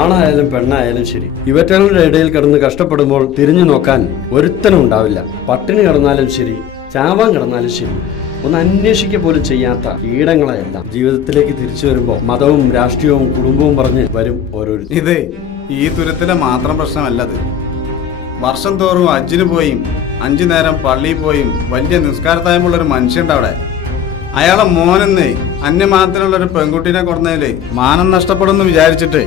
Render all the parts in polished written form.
ആണായാലും പെണ്ണായാലും ശരി, ഇവറ്റകളുടെ ഇടയിൽ കിടന്ന് കഷ്ടപ്പെടുമ്പോൾ തിരിഞ്ഞു നോക്കാൻ ഒരുത്തനും ഉണ്ടാവില്ല. പട്ടിണി കിടന്നാലും ശരി, ചാവാൻ കിടന്നാലും ശരി, ഒന്ന് അന്വേഷിക്കുക പോലും ചെയ്യാത്ത കീടങ്ങളെല്ലാം ജീവിതത്തിലേക്ക് തിരിച്ചു വരുമ്പോൾ മതവും രാഷ്ട്രീയവും കുടുംബവും പറഞ്ഞ് വരും ഓരോരുത്തരും. ഇത് ഈ തുരത്തിലെ മാത്രം പ്രശ്നമല്ലത്. വർഷം തോറും ഹജ്ജിന് പോയും 5 നേരം പള്ളിയിൽ പോയും വലിയ നിസ്കാരത്തായമുള്ളൊരു മനുഷ്യണ്ട് അവിടെ. അയാളെ മോനെന്ന് അന്യമാനത്തിലുള്ളൊരു പെൺകുട്ടീനെ കൊടുന്നതില് മാനം നഷ്ടപ്പെടുമെന്ന് വിചാരിച്ചിട്ട്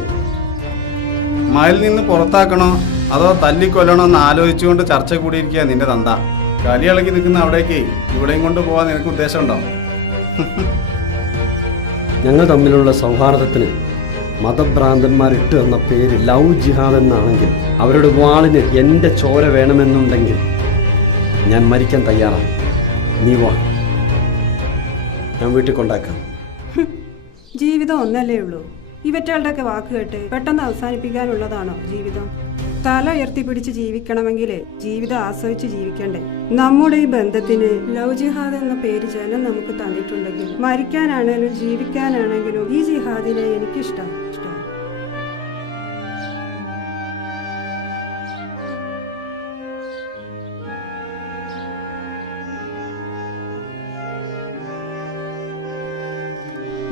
മയിൽ നിന്ന് പുറത്താക്കണോ അതോ തല്ലിക്കൊല്ലണോ എന്ന് ആലോചിച്ചുകൊണ്ട് ചർച്ച കൂടിയിരിക്കുക നിന്റെ തന്ത. കലി ഇളകി നിൽക്കുന്ന അവിടേക്ക് ഇവിടെയും കൊണ്ട് പോകാൻ നിനക്ക് ഉദ്ദേശമുണ്ടോ? ഞങ്ങൾ തമ്മിലുള്ള സൗഹാർദ്ദത്തിന് മതഭ്രാന്തന്മാർ ഇട്ട് തന്ന പേര് ലവ് ജിഹാദ് എന്നാണെങ്കിൽ അവരുടെ വാളിന് എൻ്റെ ചോര വേണമെന്നുണ്ടെങ്കിൽ ഞാൻ മരിക്കാൻ തയ്യാറാണ്. നീ വാ, ഞാൻ വീട്ടിൽ കൊണ്ടാക്കാം. ജീവിതം ഒന്നല്ലേ ഉള്ളൂ. ഇവറ്റകളുടെയൊക്കെ വാക്ക് കേട്ട് പെട്ടെന്ന് അവസാനിപ്പിക്കാനുള്ളതാണോ ജീവിതം? തല ഉയർത്തിപ്പിടിച്ച് ജീവിക്കണമെങ്കിൽ ജീവിതം ആസ്വദിച്ച് ജീവിക്കണ്ടേ? നമ്മുടെ ഈ ബന്ധത്തിന് ലവ് ജിഹാദ് എന്ന പേര് ജനം നമുക്ക് തന്നിട്ടുണ്ടെങ്കിൽ മരിക്കാനാണേലും ജീവിക്കാനാണെങ്കിലും ഈ ജിഹാദിനെ എനിക്കിഷ്ടം.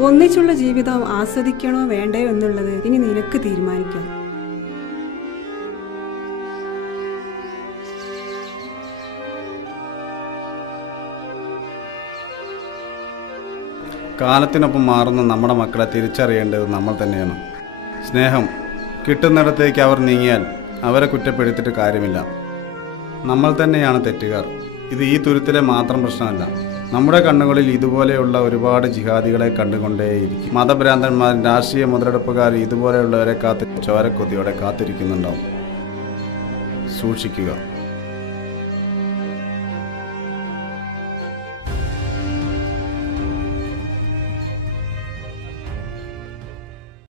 ഒന്നിച്ചുള്ള ജീവിതം ആസ്വദിക്കണോ വേണ്ടയോ എന്നുള്ളത് ഇനി നിനക്ക് തീരുമാനിക്കാം. കാലത്തിനൊപ്പം മാറുന്ന നമ്മുടെ മക്കളെ തിരിച്ചറിയേണ്ടത് നമ്മൾ തന്നെയാണ്. സ്നേഹം കിട്ടുന്നിടത്തേക്ക് അവർ നീങ്ങിയാൽ അവരെ കുറ്റപ്പെടുത്തിയിട്ട് കാര്യമില്ല. നമ്മൾ തന്നെയാണ് തെറ്റുകാർ. ഇത് ഈ തുരുത്തിലെ മാത്രം പ്രശ്നമല്ല. നമ്മുടെ കണ്ണുകളിൽ ഇതുപോലെയുള്ള ഒരുപാട് ജിഹാദികളെ കണ്ടുകൊണ്ടേയിരിക്കും. മതഭ്രാന്തന്മാരും രാഷ്ട്രീയ മുതലെടുപ്പുകാർ ഇതുപോലെയുള്ളവരെ ചോരക്കൊതിയോടെ കാത്തിരിക്കുന്നുണ്ടാവും. സൂക്ഷിക്കുക.